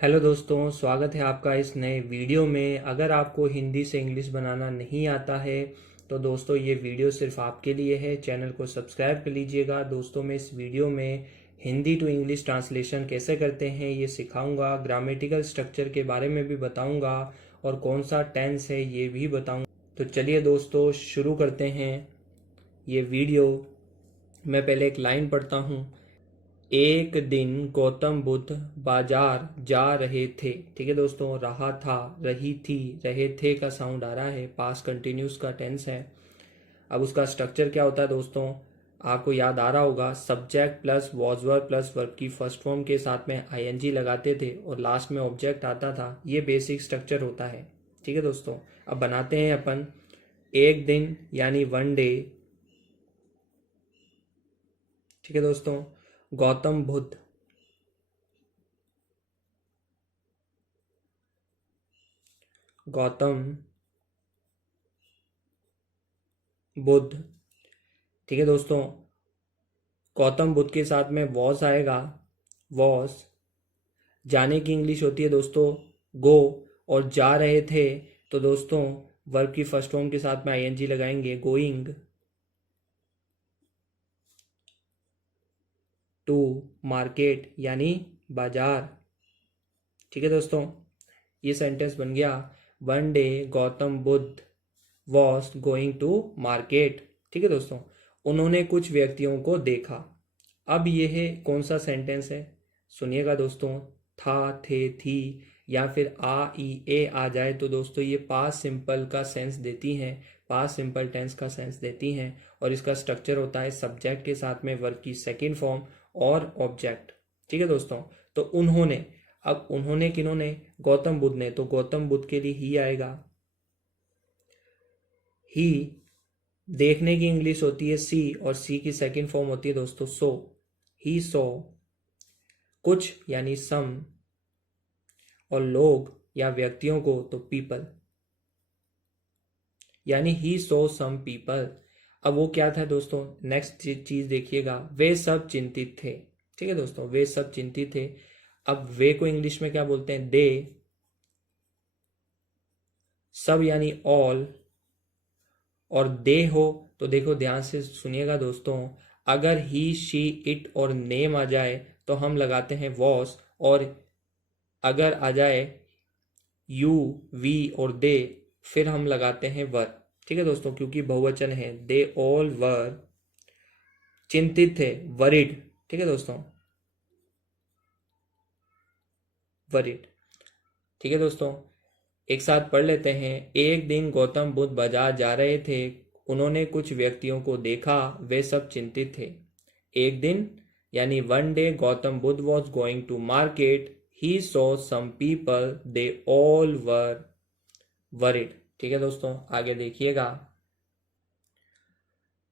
Hello दोस्तों, स्वागत है आपका इस नए वीडियो में। अगर आपको हिंदी से इंग्लिश बनाना नहीं आता है तो दोस्तों ये वीडियो सिर्फ आपके लिए है। चैनल को सब्सक्राइब कर लीजिएगा। दोस्तों मैं इस वीडियो में हिंदी टू इंग्लिश ट्रांसलेशन कैसे करते हैं ये सिखाऊंगा, ग्रामेटिकल स्ट्रक्चर के बारे में भी बताऊंगा और कौन सा टेंस है ये भी बताऊंगा। तो चलिए दोस्तों शुरू करते हैं ये वीडियो। मैं पहले एक लाइन पढ़ता हूँ। एक दिन गौतम बुद्ध बाजार जा रहे थे। ठीक है दोस्तों, रहा था, रही थी, रहे थे का साउंड आ रहा है, पास्ट कंटिन्यूस का टेंस है। अब उसका स्ट्रक्चर क्या होता है दोस्तों, आपको याद आ रहा होगा। Subject plus was verb plus verb की फर्स्ट फॉर्म के साथ में आईएनजी लगाते थे और लास्ट में ऑब्जेक्ट आता था। ये बेसिक स्ट्रक्चर होता है। ठीक है दोस्तों, अब बनाते हैं अपन एक दिन यानी वन डे। ठीक है दोस्तों, गौतम बुद्ध, गौतम बुद्ध। ठीक है दोस्तों, गौतम बुद्ध के साथ में वॉस आएगा। वॉस जाने की इंग्लिश होती है दोस्तों गो, और जा रहे थे तो दोस्तों वर्ब की फर्स्ट फॉर्म के साथ में आईएनजी लगाएंगे, गोइंग टू मार्केट यानी बाजार। ठीक है दोस्तों, ये सेंटेंस बन गया। One day Gautam Buddha was going to market. ठीक है दोस्तों, उन्होंने कुछ व्यक्तियों को देखा। अब यह है कौन सा सेंटेंस है, सुनिएगा दोस्तों। था, थे, थी या फिर आ ई ए आ जाए तो दोस्तों ये पास्ट सिंपल का सेंस देती हैं, पास्ट सिंपल टेंस का सेंस देती हैं। और इसका स्ट्रक्चर होता है सब्जेक्ट के साथ में वर्ब की सेकेंड फॉर्म और ऑब्जेक्ट। ठीक है दोस्तों, तो उन्होंने, अब उन्होंने किन्होंने, गौतम बुद्ध ने, तो गौतम बुद्ध के लिए ही आएगा। ही देखने की इंग्लिश होती है सी, और सी की सेकंड फॉर्म होती है दोस्तों सो। ही सो कुछ यानी सम, और लोग या व्यक्तियों को तो पीपल, यानी ही सो सम पीपल। अब वो क्या था दोस्तों, नेक्स्ट चीज देखिएगा, वे सब चिंतित थे। ठीक है दोस्तों, वे सब चिंतित थे। अब वे को इंग्लिश में क्या बोलते हैं, दे। सब यानी ऑल, और दे हो तो देखो ध्यान से सुनिएगा दोस्तों, अगर ही शी इट और नेम आ जाए तो हम लगाते हैं वॉस, और अगर आ जाए यू वी और दे फिर हम लगाते हैं वर। ठीक है दोस्तों, क्योंकि बहुवचन है। दे ऑल वर चिंतित थे, वरिड। ठीक है दोस्तों, वरिड। ठीक है दोस्तों, एक साथ पढ़ लेते हैं। एक दिन गौतम बुद्ध बाजार जा रहे थे, उन्होंने कुछ व्यक्तियों को देखा, वे सब चिंतित थे। एक दिन यानी one day Gautam Buddha was going to market, he saw some people, they all were worried. ठीक है दोस्तों, आगे देखिएगा।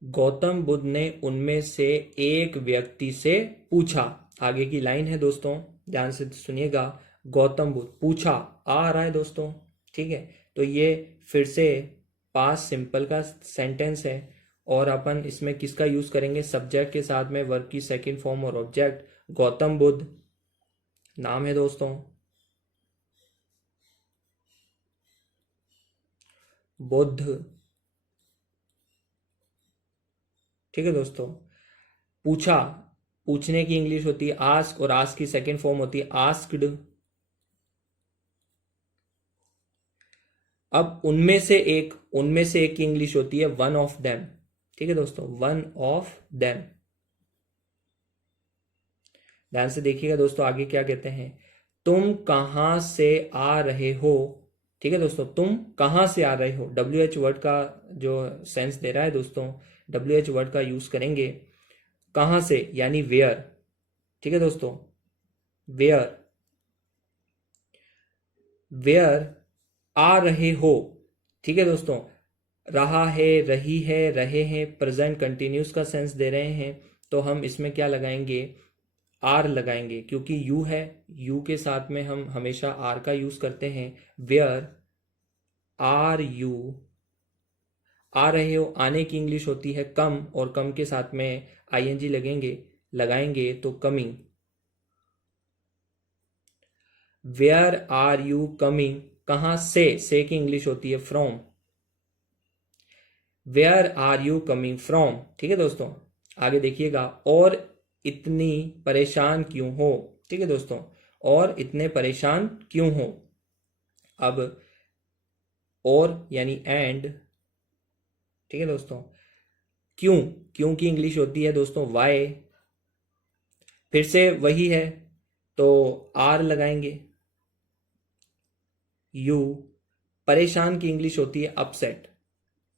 गौतम बुद्ध ने उनमें से एक व्यक्ति से पूछा। आगे की लाइन है दोस्तों, ध्यान से सुनिएगा। गौतम बुद्ध पूछा, आ रहा है दोस्तों। ठीक है, तो ये फिर से पास्ट सिंपल का सेंटेंस है, और अपन इसमें किसका यूज करेंगे, सब्जेक्ट के साथ में वर्ब की सेकंड फॉर्म और ऑब्जेक्ट। गौतम बुद्ध नाम है दोस्तों, बुद्ध। ठीक है दोस्तों, पूछा, पूछने की इंग्लिश होती है आस्क, और आस्क की सेकंड फॉर्म होती है आस्क्ड। अब उनमें से एक की इंग्लिश होती है वन ऑफ देम। ठीक है दोस्तों, वन ऑफ देम। ध्यान से देखिएगा दोस्तों, आगे क्या कहते हैं, तुम कहां से आ रहे हो। ठीक है दोस्तों, तुम कहां से आ रहे हो, डब्ल्यू एच वर्ड का जो सेंस दे रहा है दोस्तों, डब्ल्यू एच वर्ड का यूज करेंगे। कहां से यानी वेयर। ठीक है दोस्तों, वेयर, वेयर आ रहे हो। ठीक है दोस्तों, रहा है, रही है, रहे हैं, प्रेजेंट कंटिन्यूस का सेंस दे रहे हैं, तो हम इसमें क्या लगाएंगे, आर लगाएंगे, क्योंकि यू है, यू के साथ में हम हमेशा आर का यूज करते हैं। वेयर आर यू, आ रहे हो, आने की इंग्लिश होती है कम, और कम के साथ में आईएनजी लगाएंगे तो coming. Where are you coming, कहां से की इंग्लिश होती है from. Where are you coming from, ठीक है दोस्तों। आगे देखिएगा, और इतनी परेशान क्यों हो, ठीक है दोस्तों, और इतने परेशान क्यों हो। अब और यानी एंड, ठीक है दोस्तों। क्यों, क्यों की इंग्लिश होती है दोस्तों वाई। फिर से वही है, तो आर लगाएंगे। यू, परेशान की इंग्लिश होती है अपसेट,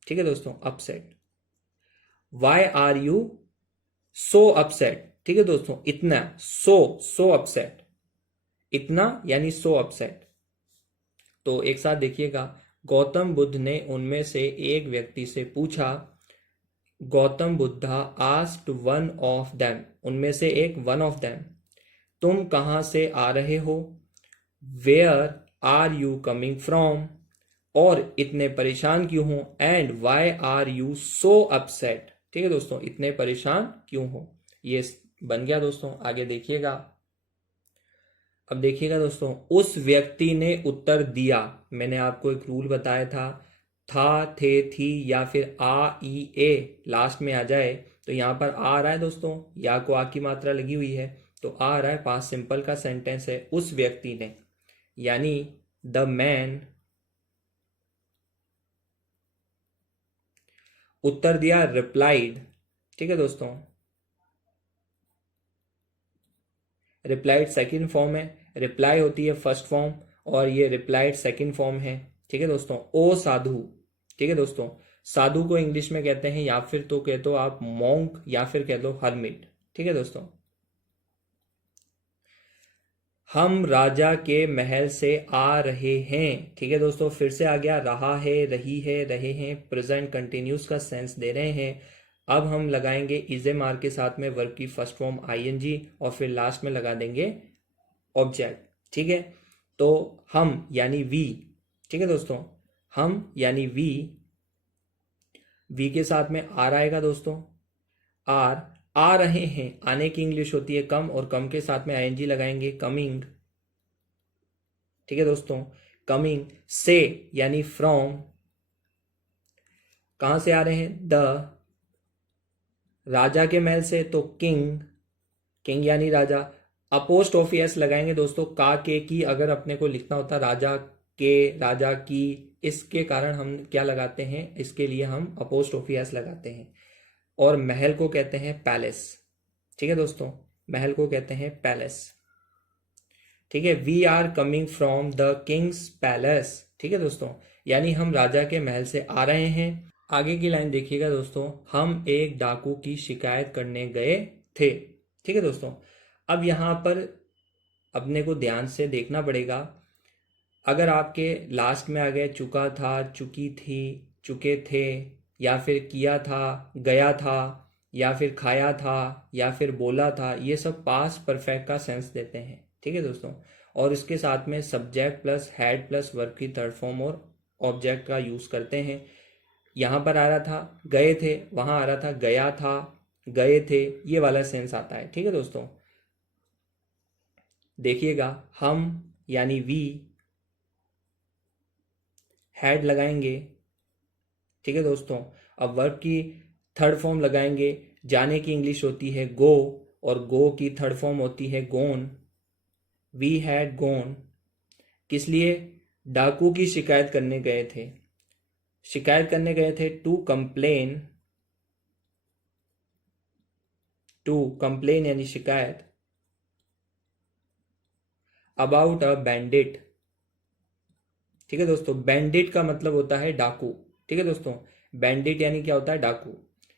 ठीक है दोस्तों, upset. Why are you so upset, ठीक है दोस्तों, इतना, सो अपसेट, इतना यानी सो अपसेट। तो एक साथ देखिएगा, गौतम बुद्ध ने उनमें से एक व्यक्ति से पूछा। Gautam Buddha asked one of them, उनमें से एक वन ऑफ देम, तुम कहां से आ रहे हो। Where are you coming from, और इतने परेशान क्यों हो। And why are you so upset, ठीक है दोस्तों, इतने परेशान क्यों हो। ये बन गया दोस्तों। आगे देखिएगा, अब देखिएगा दोस्तों, उस व्यक्ति ने उत्तर दिया। मैंने आपको एक रूल बताया था, थे, थी या फिर आ ई ए लास्ट में आ जाए तो यहां पर आ रहा है दोस्तों, या को आ की मात्रा लगी हुई है तो आ रहा है, पास्ट सिंपल का सेंटेंस है। उस व्यक्ति ने यानी द मैन उत्तर दिया, रिप्लाइड, ठीक है दोस्तों। रिप्लाइड सेकंड फॉर्म है, रिप्लाई होती है फर्स्ट फॉर्म, और ये रिप्लाइड सेकंड फॉर्म है, ठीक है दोस्तों। ओ साधु, ठीक है दोस्तों, साधु को इंग्लिश में कहते हैं, या फिर तो कह दो आप मॉन्क, या फिर कह दो हर्मिट, ठीक है दोस्तों। हम राजा के महल से आ रहे हैं, ठीक है दोस्तों। फिर से आ गया, रहा है, रही है, रहे हैं, प्रेजेंट कंटिन्यूस का सेंस दे रहे हैं। अब हम लगाएंगे इज एम आर के साथ में वर्ब की फर्स्ट फॉर्म आईएनजी, और फिर लास्ट में लगा देंगे ऑब्जेक्ट, ठीक है। तो हम यानी वी, ठीक है दोस्तों, हम यानी वी, वी के साथ में आर आएगा दोस्तों। आर, आ रहे हैं, आने की इंग्लिश होती है कम, और कम के साथ में आईएनजी लगाएंगे, कमिंग, ठीक है दोस्तों। कमिंग से यानी फ्रॉम, कहां से आ रहे हैं, द, राजा के महल से तो किंग, किंग यानी राजा। अपोस्ट्रोफी एस लगाएंगे दोस्तों, का के की अगर अपने को लिखना होता राजा के, राजा की, इसके कारण हम क्या लगाते हैं, इसके लिए हम अपोस्ट्रोफी एस लगाते हैं। और महल को कहते हैं पैलेस, ठीक है दोस्तों, महल को कहते हैं पैलेस, ठीक है। We are coming from the king's palace, ठीक है दोस्तों, यानी हम राजा के महल से आ रहे हैं। आगे की लाइन देखिएगा दोस्तों, हम एक डाकू की शिकायत करने गए थे, ठीक है दोस्तों। अब यहां पर अपने को ध्यान से देखना पड़ेगा। अगर आपके लास्ट में आ गए चुका था, चुकी थी, चुके थे, या फिर किया था, गया था, या फिर खाया था, या फिर बोला था, ये सब पास्ट परफेक्ट का सेंस देते हैं, ठीक है दोस्तों। और इसके साथ में subject plus had plus verb की थर्ड फॉर्म और ऑब्जेक्ट का यूज करते हैं। यहां पर आ रहा था गए थे, वहां आ रहा था गया था, गए थे, ये वाला सेंस आता है, ठीक है दोस्तों। देखिएगा, हम यानी वी, हैड लगाएंगे, ठीक है दोस्तों। अब वर्ब की थर्ड फॉर्म लगाएंगे, जाने की इंग्लिश होती है गो, और गो की थर्ड फॉर्म होती है गोन। वी हैड गोन, किस लिए, डाकू की शिकायत करने गए थे, शिकायत करने गए थे, टू कंप्लेन, टू कंप्लेन यानी शिकायत, अबाउट अ बैंडिट, ठीक है दोस्तों। बैंडिट का मतलब होता है डाकू, ठीक है दोस्तों। बैंडिट यानी क्या होता है, डाकू।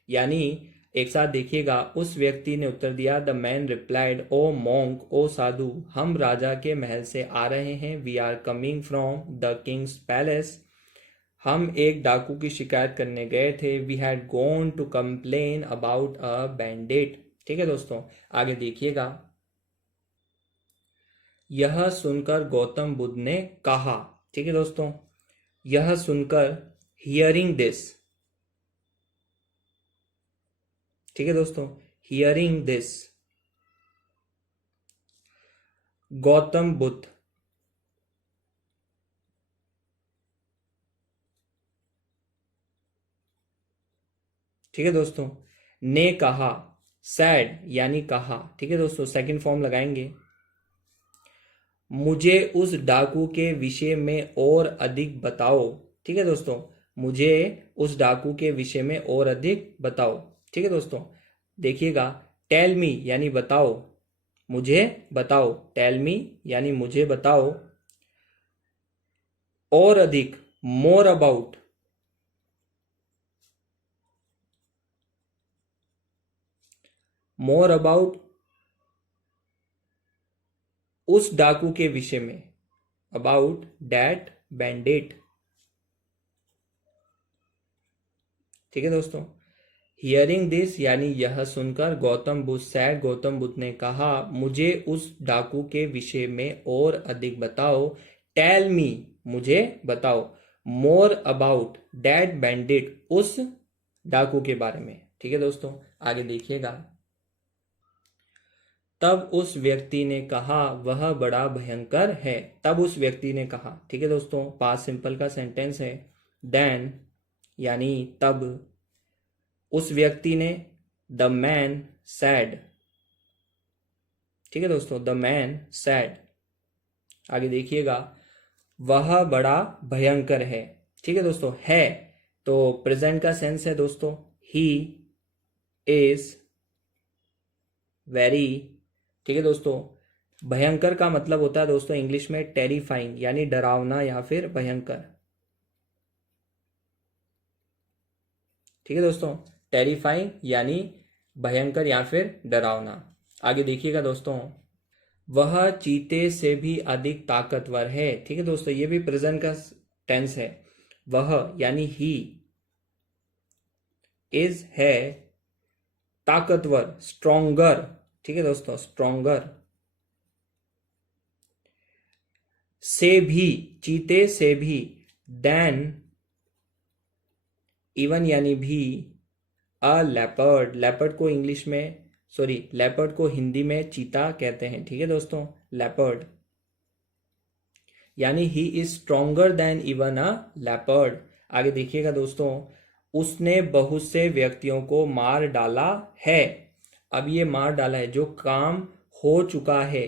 यानी एक साथ देखिएगा, उस व्यक्ति ने उत्तर दिया, the man replied, oh monk, oh sadhu, हम राजा के महल से आ रहे हैं। We are coming from the king's palace, हम एक डाकू की शिकायत करने गए थे। We had gone to complain about a bandit, ठीक है दोस्तों। आगे देखिएगा, यह सुनकर गौतम बुद्ध ने कहा, ठीक है दोस्तों, यह सुनकर, हियरिंग दिस, ठीक है दोस्तों, हियरिंग दिस, गौतम बुद्ध, ठीक है दोस्तों। ने कहा, सैड यानी कहा, ठीक है दोस्तों, सेकंड फॉर्म लगाएंगे। मुझे उस डाकू के विषय में और अधिक बताओ, ठीक है दोस्तों, मुझे उस डाकू के विषय में और अधिक बताओ, ठीक है दोस्तों। देखिएगा, टेल मी यानी बताओ, मुझे बताओ, टेल मी यानी मुझे बताओ, और अधिक, मोर अबाउट, मोर अबाउट उस डाकू के विषय में, अबाउट दैट बैंडिट, ठीक है दोस्तों। हियरिंग दिस यानी यह सुनकर गौतम बुद्ध सैड, गौतम बुद्ध ने कहा मुझे उस डाकू के विषय में और अधिक बताओ, टेल मी मुझे बताओ, मोर अबाउट दैट बैंडिट उस डाकू के बारे में, ठीक है दोस्तों। आगे देखिएगा, तब उस व्यक्ति ने कहा वह बड़ा भयंकर है, तब उस व्यक्ति ने कहा, ठीक है दोस्तों, पास्ट सिंपल का सेंटेंस है। देन यानी तब, उस व्यक्ति ने, द मैन सैड, ठीक है दोस्तों, द मैन सैड। आगे देखिएगा, वह बड़ा भयंकर है, ठीक है दोस्तों, है तो प्रेजेंट का सेंस है दोस्तों, ही इज वेरी, ठीक है दोस्तों। भयंकर का मतलब होता है दोस्तों इंग्लिश में टेरिफाइंग यानी डरावना या फिर भयंकर, ठीक है दोस्तों, टेरिफाइंग यानी भयंकर या फिर डरावना। आगे देखिएगा दोस्तों, वह चीते से भी अधिक ताकतवर है, ठीक है दोस्तों, ये भी प्रेजेंट का टेंस है। वह यानी ही इज है, ताकतवर स्ट्रोंगर, ठीक है दोस्तों, स्ट्रोंगर, से भी, चीते से भी, देन इवन यानी भी, अ लेपर्ड, लेपर्ड को इंग्लिश में, सॉरी, लेपर्ड को हिंदी में चीता कहते हैं, ठीक है दोस्तों, लेपर्ड यानी he is stronger then even a leopard. आगे देखिएगा दोस्तों, उसने बहुत से व्यक्तियों को मार डाला है, अब ये मार डाला है, जो काम हो चुका है,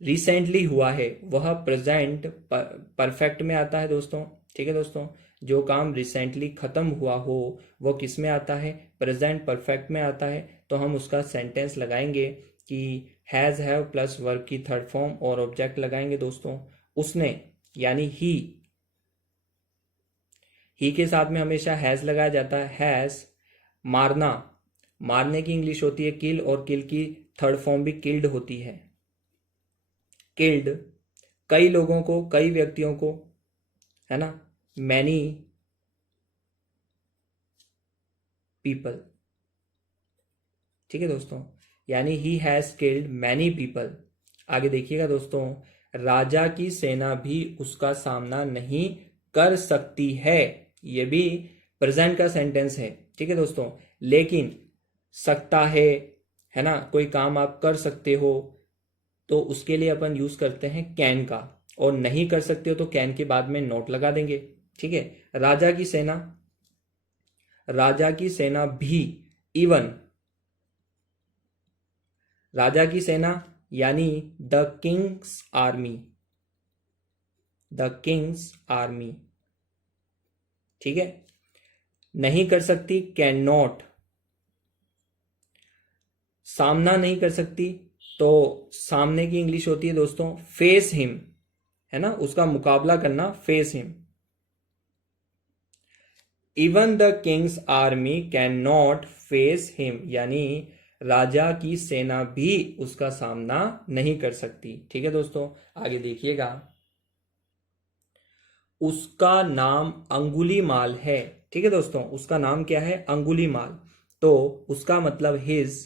रिसेंटली हुआ है, वह प्रेजेंट परफेक्ट में आता है दोस्तों, ठीक है दोस्तों। जो काम रिसेंटली खत्म हुआ हो वो किस में आता है, प्रेजेंट परफेक्ट में आता है। तो हम उसका सेंटेंस लगाएंगे कि हैज हैव प्लस वर्ब की थर्ड फॉर्म और ऑब्जेक्ट लगाएंगे दोस्तों। उसने यानी ही के साथ में हमेशा हैज लगाया जाता है, हैज। मारना, मारने की इंग्लिश होती है किल, और किल की थर्ड फॉर्म भी किल्ड होती है, किल्ड। कई लोगों को, कई व्यक्तियों को, है ना, मैनी पीपल, ठीक है दोस्तों, यानी he has killed many people. आगे देखिएगा दोस्तों, राजा की सेना भी उसका सामना नहीं कर सकती है, ये भी प्रेजेंट का सेंटेंस है, ठीक है दोस्तों। लेकिन सकता है ना, कोई काम आप कर सकते हो तो उसके लिए अपन यूज करते हैं कैन का, और नहीं कर सकते हो तो कैन के बाद में नोट लगा देंगे, ठीक है। राजा की सेना, राजा की सेना भी, इवन, राजा की सेना यानी the Kings army, the Kings army, ठीक है। नहीं कर सकती, कैन नॉट, सामना नहीं कर सकती तो सामने की इंग्लिश होती है दोस्तों फेस हिम, है ना, उसका मुकाबला करना, face him. Even the Kings army can not face him, यानी राजा की सेना भी उसका सामना नहीं कर सकती, ठीक है दोस्तों। आगे देखिएगा, उसका नाम अंगुलीमाल है, ठीक है दोस्तों, उसका नाम क्या है, अंगुलीमाल। तो उसका मतलब हिज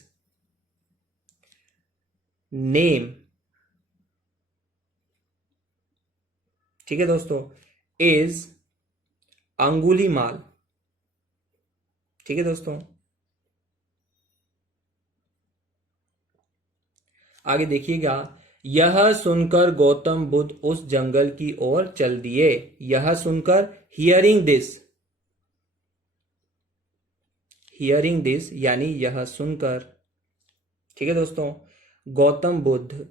नेम, ठीक है दोस्तों, इज अंगुलीमाल, ठीक है दोस्तों। आगे देखिएगा, यह सुनकर गौतम बुद्ध उस जंगल की ओर चल दिए, यह सुनकर, हियरिंग दिस, हियरिंग दिस यानी यह सुनकर। ठीक है दोस्तों। गौतम बुद्ध,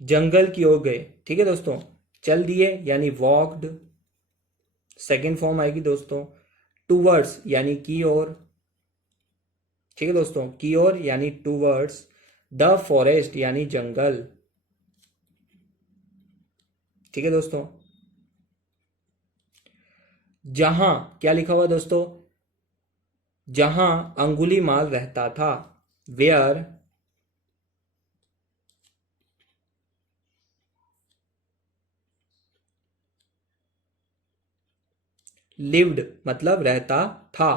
जंगल की ओर गए। ठीक है दोस्तों। चल दिए यानी वॉक्ड, सेकेंड फॉर्म आएगी दोस्तों। टूवर्ड्स यानी की ओर। ठीक है दोस्तों, की ओर यानी टूवर्ड्स। द फॉरेस्ट यानी जंगल। ठीक है दोस्तों। जहां, क्या लिखा हुआ दोस्तों, जहां अंगुलीमाल रहता था, वेयर लिव्ड, मतलब रहता था,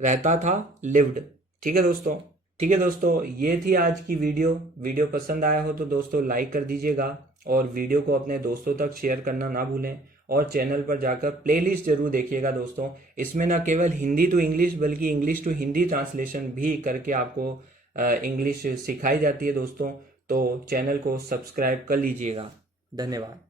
रहता था, लिव्ड। ठीक है दोस्तों। ठीक है दोस्तों, ये थी आज की वीडियो। वीडियो पसंद आया हो तो दोस्तों लाइक कर दीजिएगा और वीडियो को अपने दोस्तों तक शेयर करना ना भूलें। और चैनल पर जाकर प्लेलिस्ट जरूर देखिएगा दोस्तों। इसमें ना केवल हिंदी टू इंग्लिश बल्कि इंग्लिश टू हिंदी ट्रांसलेशन भी करके आपको इंग्लिश सिखाई जाती है दोस्तों। तो चैनल को सब्सक्राइब कर लीजिएगा। धन्यवाद।